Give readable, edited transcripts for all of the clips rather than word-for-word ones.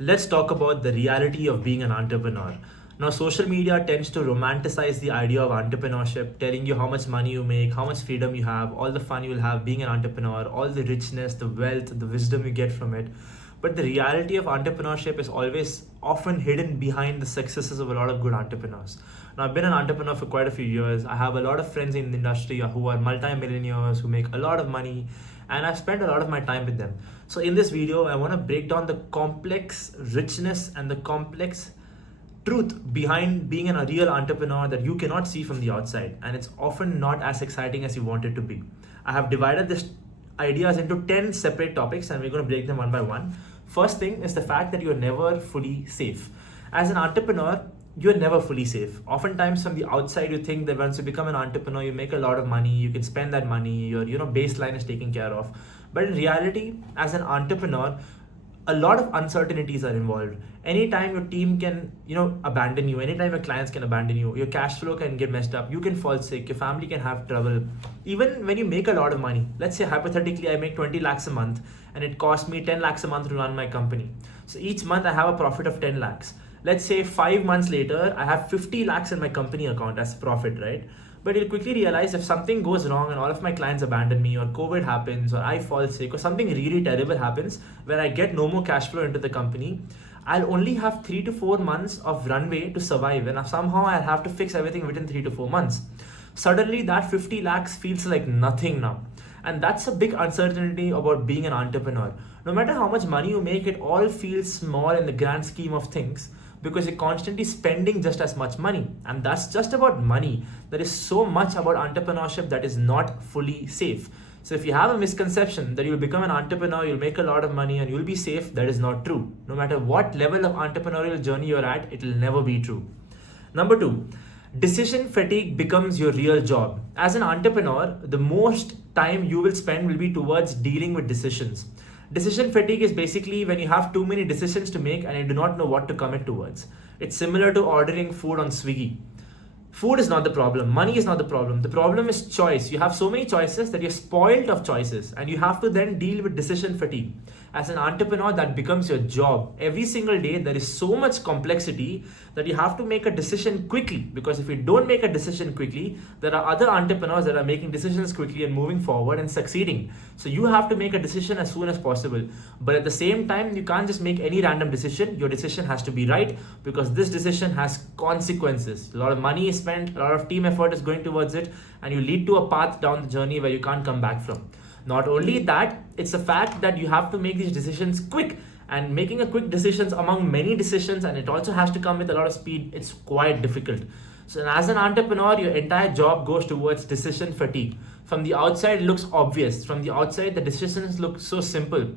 let's talk about the reality of being an entrepreneur. Now, social media tends to romanticize the idea of entrepreneurship, telling you how much money you make, how much freedom you have, all the fun you'll have being an entrepreneur, all the richness, the wealth, the wisdom you get from it. But the reality of entrepreneurship is always often hidden behind the successes of a lot of good entrepreneurs. Now, I've been an entrepreneur for quite a few years. I have a lot of friends in the industry who are multi-millionaires, who make a lot of money, and I've spent a lot of my time with them. So in this video, I want to break down the complex richness and the complex truth behind being a real entrepreneur that you cannot see from the outside, and it's often not as exciting as you want it to be. I have divided this ideas into 10 separate topics, and we're going to break them one by one. First thing is the fact that you're never fully safe. As an entrepreneur, you're never fully safe. Oftentimes from the outside, you think that once you become an entrepreneur, you make a lot of money, you can spend that money, your baseline is taken care of. But in reality, as an entrepreneur, a lot of uncertainties are involved. Anytime your team can abandon you, anytime your clients can abandon you, your cash flow can get messed up, you can fall sick, your family can have trouble. Even when you make a lot of money, let's say hypothetically I make 20 lakhs a month and it costs me 10 lakhs a month to run my company. So each month I have a profit of 10 lakhs. Let's say 5 months later I have 50 lakhs in my company account as profit, right? But you'll quickly realize if something goes wrong and all of my clients abandon me, or COVID happens, or I fall sick, or something really terrible happens where I get no more cash flow into the company, I'll only have 3 to 4 months of runway to survive, and somehow I'll have to fix everything within 3 to 4 months. Suddenly that 50 lakhs feels like nothing now. And that's a big uncertainty about being an entrepreneur. No matter how much money you make, it all feels small in the grand scheme of things, because you're constantly spending just as much money. And that's just about money. There is so much about entrepreneurship that is not fully safe. So if you have a misconception that you'll become an entrepreneur, you'll make a lot of money and you'll be safe, that is not true. No matter what level of entrepreneurial journey you're at, it will never be true. Number 2, decision fatigue becomes your real job. As an entrepreneur, the most time you will spend will be towards dealing with decisions. Decision fatigue is basically when you have too many decisions to make and you do not know what to commit towards. It's similar to ordering food on Swiggy. Food is not the problem. Money is not the problem. The problem is choice. You have so many choices that you're spoiled of choices, and you have to then deal with decision fatigue. As an entrepreneur, that becomes your job. Every single day, there is so much complexity that you have to make a decision quickly, because if you don't make a decision quickly, there are other entrepreneurs that are making decisions quickly and moving forward and succeeding. So you have to make a decision as soon as possible. But at the same time, you can't just make any random decision. Your decision has to be right, because this decision has consequences. A lot of money is spent, a lot of team effort is going towards it, and you lead to a path down the journey where you can't come back from. Not only that, it's the fact that you have to make these decisions quick, and making a quick decisions among many decisions, and it also has to come with a lot of speed. It's quite difficult. So as an entrepreneur, your entire job goes towards decision fatigue. From the outside, it looks obvious. From the outside, the decisions look so simple.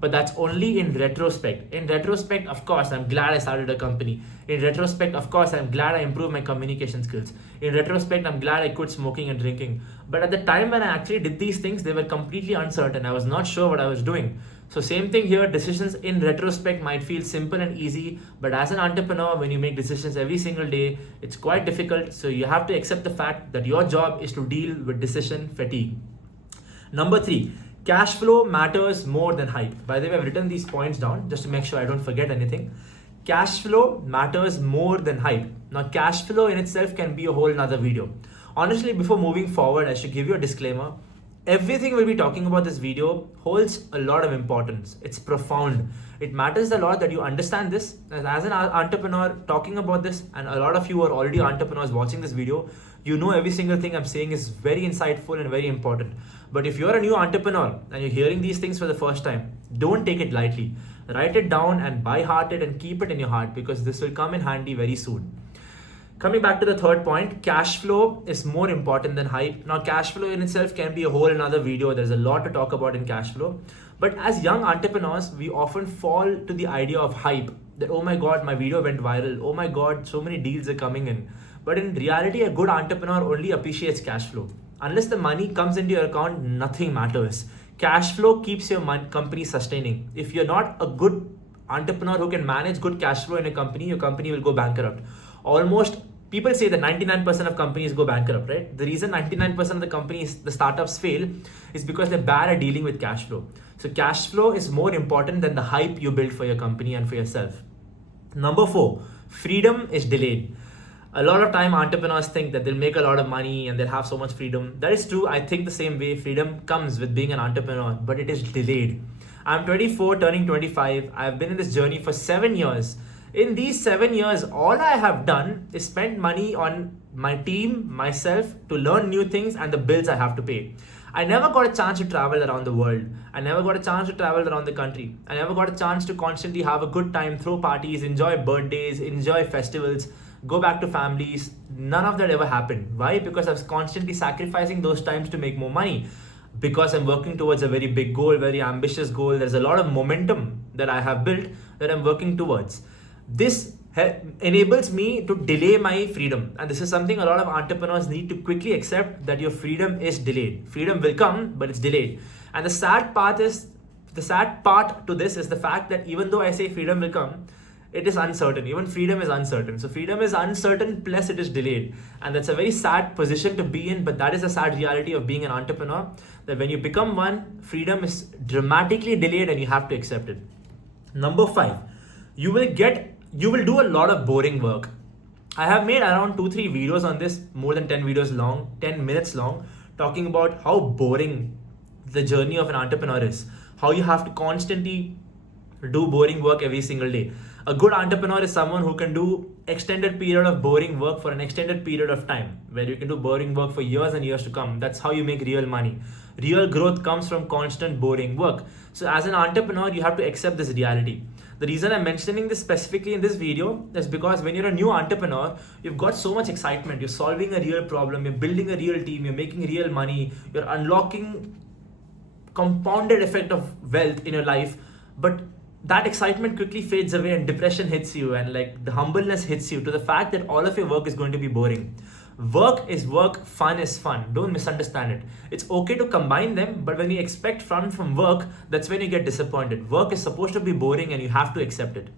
But that's only in retrospect. In retrospect, of course, I'm glad I started a company. In retrospect, of course, I'm glad I improved my communication skills. In retrospect, I'm glad I quit smoking and drinking. But at the time when I actually did these things, they were completely uncertain. I was not sure what I was doing. So same thing here, decisions in retrospect might feel simple and easy, but as an entrepreneur, when you make decisions every single day, it's quite difficult. So you have to accept the fact that your job is to deal with decision fatigue. Number 3, cash flow matters more than hype. By the way, I've written these points down just to make sure I don't forget anything. Cash flow matters more than hype. Now, cash flow in itself can be a whole nother video. Honestly, before moving forward, I should give you a disclaimer. Everything we'll be talking about this video holds a lot of importance. It's profound. It matters a lot that you understand this. As an entrepreneur talking about this, and a lot of you are already entrepreneurs watching this video, you know every single thing I'm saying is very insightful and very important. But if you're a new entrepreneur and you're hearing these things for the first time, don't take it lightly. Write it down and by heart it and keep it in your heart, because this will come in handy very soon. Coming back to the third point, cash flow is more important than hype. Now, cash flow in itself can be a whole another video. There's a lot to talk about in cash flow. But as young entrepreneurs, we often fall to the idea of hype. That, oh my God, my video went viral. Oh my God, so many deals are coming in. But in reality, a good entrepreneur only appreciates cash flow. Unless the money comes into your account, nothing matters. Cash flow keeps your company sustaining. If you're not a good entrepreneur who can manage good cash flow in a company, your company will go bankrupt. Almost people say that 99% of companies go bankrupt, right? The reason 99% of the companies, the startups fail is because they're bad at dealing with cash flow. So cash flow is more important than the hype you build for your company and for yourself. Number 4, freedom is delayed. A lot of time entrepreneurs think that they'll make a lot of money and they'll have so much freedom. That is true. I think the same way. Freedom comes with being an entrepreneur, but it is delayed. I'm 24, turning 25. I've been in this journey for 7 years. In these 7 years, all I have done is spend money on my team, myself, to learn new things and the bills I have to pay. I never got a chance to travel around the world. I never got a chance to travel around the country. I never got a chance to constantly have a good time, throw parties, enjoy birthdays, enjoy festivals, go back to families. None of that ever happened. Why? Because I was constantly sacrificing those times to make more money. Because I'm working towards a very big goal, very ambitious goal. There's a lot of momentum that I have built that I'm working towards. This enables me to delay my freedom, and this is something a lot of entrepreneurs need to quickly accept, that your freedom is delayed. Freedom will come, but it's delayed. And the sad part to this is the fact that even though I say freedom will come, it is uncertain. Even freedom is uncertain. So freedom is uncertain, plus it is delayed, and that's a very sad position to be in. But that is the sad reality of being an entrepreneur, that when you become one, freedom is dramatically delayed and you have to accept it. Number 5, you will do a lot of boring work. I have made around 2-3 videos on this, more than 10 videos long, 10 minutes long, talking about how boring the journey of an entrepreneur is, how you have to constantly do boring work every single day. A good entrepreneur is someone who can do extended period of boring work for an extended period of time, where you can do boring work for years and years to come. That's how you make real money. Real growth comes from constant boring work. So as an entrepreneur, you have to accept this reality. The reason I'm mentioning this specifically in this video is because when you're a new entrepreneur, you've got so much excitement. You're solving a real problem, you're building a real team, you're making real money, you're unlocking compounded effect of wealth in your life. But that excitement quickly fades away and depression hits you, and like the humbleness hits you to the fact that all of your work is going to be boring. Work is work, fun is fun. Don't misunderstand it. It's okay to combine them, but when you expect fun from work, that's when you get disappointed. Work is supposed to be boring and you have to accept it.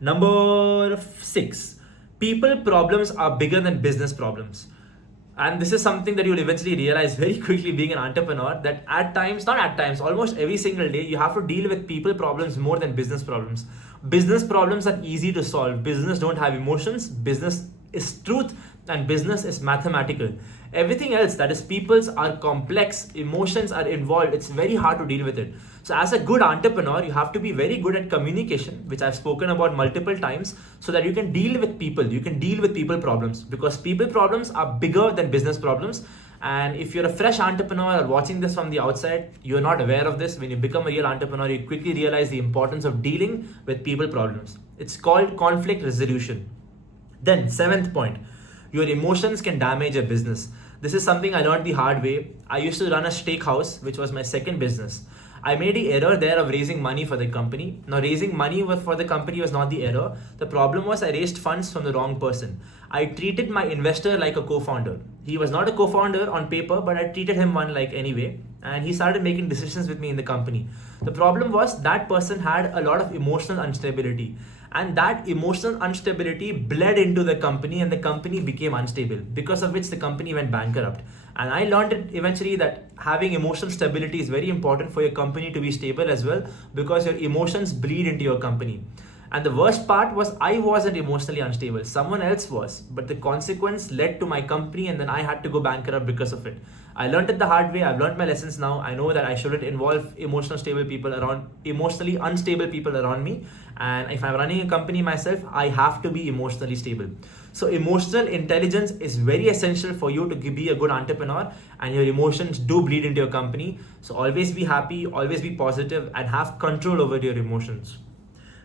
Number 6, people problems are bigger than business problems. And this is something that you'll eventually realize very quickly being an entrepreneur, that almost every single day, you have to deal with people problems more than business problems. Business problems are easy to solve. Business don't have emotions. Business is truth, and business is mathematical. Everything else, that is people's, are complex, emotions are involved. It's very hard to deal with it. So as a good entrepreneur, you have to be very good at communication, which I've spoken about multiple times, so that you can deal with people. You can deal with people problems, because people problems are bigger than business problems. And if you're a fresh entrepreneur or watching this from the outside, you're not aware of this. When you become a real entrepreneur, you quickly realize the importance of dealing with people problems. It's called conflict resolution. Then 7th point, your emotions can damage a business. This is something I learned the hard way. I used to run a steakhouse, which was my second business. I made the error there of raising money for the company. Now, raising money for the company was not the error. The problem was I raised funds from the wrong person. I treated my investor like a co-founder. He was not a co-founder on paper, but I treated him one like anyway. And he started making decisions with me in the company. The problem was that person had a lot of emotional instability. And that emotional instability bled into the company, and the company became unstable, because of which the company went bankrupt. And I learned it eventually that having emotional stability is very important for your company to be stable as well, because your emotions bleed into your company. And the worst part was I wasn't emotionally unstable. Someone else was. But the consequence led to my company, and then I had to go bankrupt because of it. I learned it the hard way. I've learned my lessons now. I know that I shouldn't involve emotionally unstable people around me. And if I'm running a company myself, I have to be emotionally stable. So emotional intelligence is very essential for you to be a good entrepreneur, and your emotions do bleed into your company. So always be happy, always be positive, and have control over your emotions.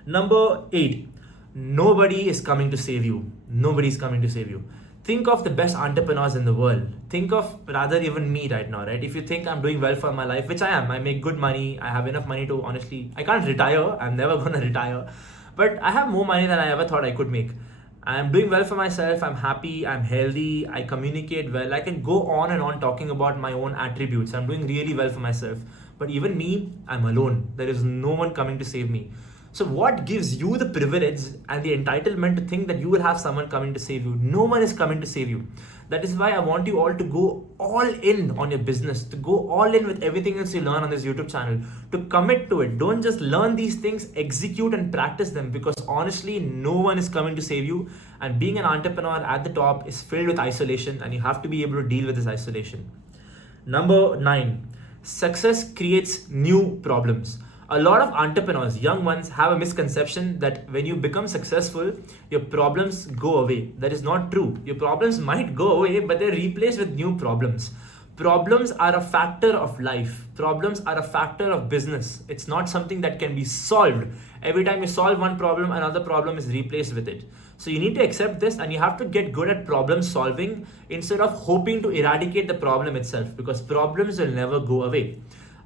Number 8, nobody is coming to save you. Nobody is coming to save you. Think of the best entrepreneurs in the world. Think of rather even me right now, right? If you think I'm doing well for my life, which I am, I make good money, I have enough money to honestly, I can't retire, I'm never gonna retire, but I have more money than I ever thought I could make. I'm doing well for myself, I'm happy, I'm healthy, I communicate well, I can go on and on talking about my own attributes. I'm doing really well for myself. But even me, I'm alone. There is no one coming to save me. So what gives you the privilege and the entitlement to think that you will have someone coming to save you? No one is coming to save you. That is why I want you all to go all in on your business, to go all in with everything else you learn on this YouTube channel, to commit to it. Don't just learn these things, execute and practice them, because honestly, no one is coming to save you. And being an entrepreneur at the top is filled with isolation, and you have to be able to deal with this isolation. Number 9, success creates new problems. A lot of entrepreneurs, young ones, have a misconception that when you become successful, your problems go away. That is not true. Your problems might go away, but they're replaced with new problems. Problems are a factor of life. Problems are a factor of business. It's not something that can be solved. Every time you solve one problem, another problem is replaced with it. So you need to accept this, and you have to get good at problem solving instead of hoping to eradicate the problem itself, because problems will never go away.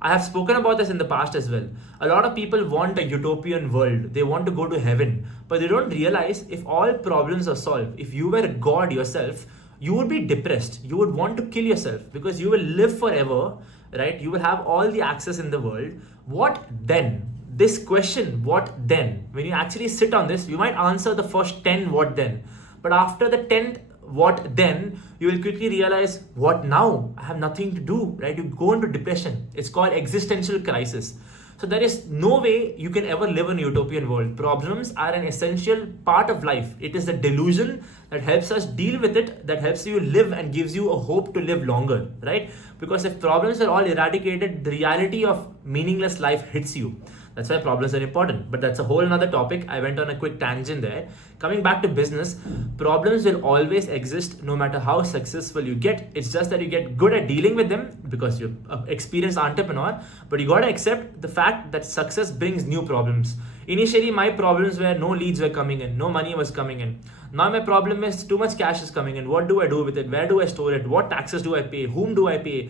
I have spoken about this in the past as well. A lot of people want a utopian world. They want to go to heaven, but they don't realize if all problems are solved, if you were God yourself, you would be depressed. You would want to kill yourself because you will live forever, right? You will have all the access in the world. What then? This question, what then? When you actually sit on this, you might answer the first 10 what then. But after the 10th what then, you will quickly realize, what now? I have nothing to do, right? You go into depression. It's called existential crisis. So there is no way you can ever live in a utopian world. Problems are an essential part of life. It is the delusion that helps us deal with it, that helps you live and gives you a hope to live longer, right? Because if problems are all eradicated, the reality of meaningless life hits you. That's why problems are important. But that's a whole another topic. I went on a quick tangent there. Coming back to business, problems will always exist no matter how successful you get. It's just that you get good at dealing with them because you're an experienced entrepreneur. But you gotta accept the fact that success brings new problems. Initially, my problems were no leads were coming in, no money was coming in. Now my problem is too much cash is coming in. What do I do with it? Where do I store it? What taxes do I pay? Whom do I pay?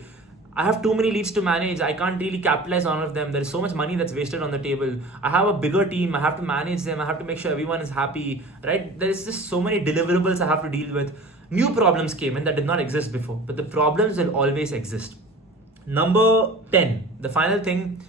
I have too many leads to manage. I can't really capitalize on all of them. There is so much money that's wasted on the table. I have a bigger team. I have to manage them. I have to make sure everyone is happy, right? There is just so many deliverables I have to deal with. New problems came in that did not exist before, but the problems will always exist. Number 10, the final thing,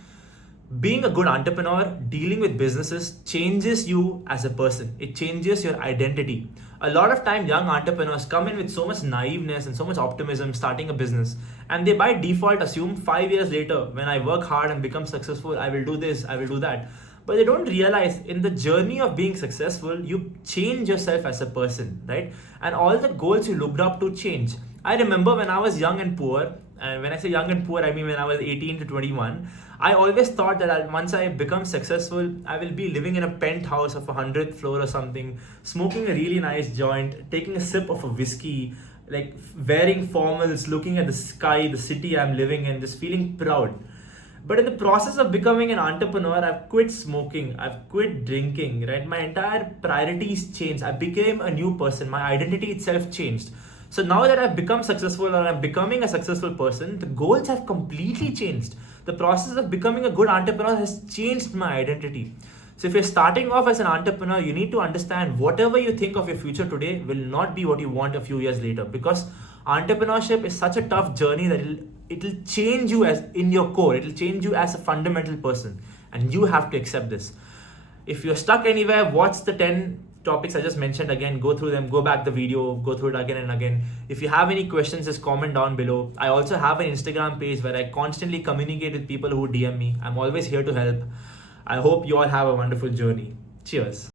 being a good entrepreneur, dealing with businesses changes you as a person. It changes your identity. A lot of time, young entrepreneurs come in with so much naiveness and so much optimism starting a business, and they by default assume 5 years later, when I work hard and become successful, I will do this, I will do that. But they don't realize in the journey of being successful, you change yourself as a person, right? And all the goals you looked up to change. I remember when I was young and poor, and when I say young and poor, I mean when I was 18 to 21, I always thought that once I become successful, I will be living in a penthouse of a 100th floor or something, smoking a really nice joint, taking a sip of a whiskey, like wearing formals, looking at the sky, the city I'm living in, just feeling proud. But in the process of becoming an entrepreneur, I've quit smoking, I've quit drinking, right? My entire priorities changed. I became a new person. My identity itself changed. So now that I've become successful or I'm becoming a successful person, the goals have completely changed. The process of becoming a good entrepreneur has changed my identity. So if you're starting off as an entrepreneur, you need to understand whatever you think of your future today will not be what you want a few years later, because entrepreneurship is such a tough journey that it'll change you as in your core. It'll change you as a fundamental person, and you have to accept this. If you're stuck anywhere, watch the 10 topics I just mentioned again, go through them, go back the video, go through it again and again. If you have any questions, just comment down below. I also have an Instagram page where I constantly communicate with people who DM me. I'm always here to help. I hope you all have a wonderful journey. Cheers.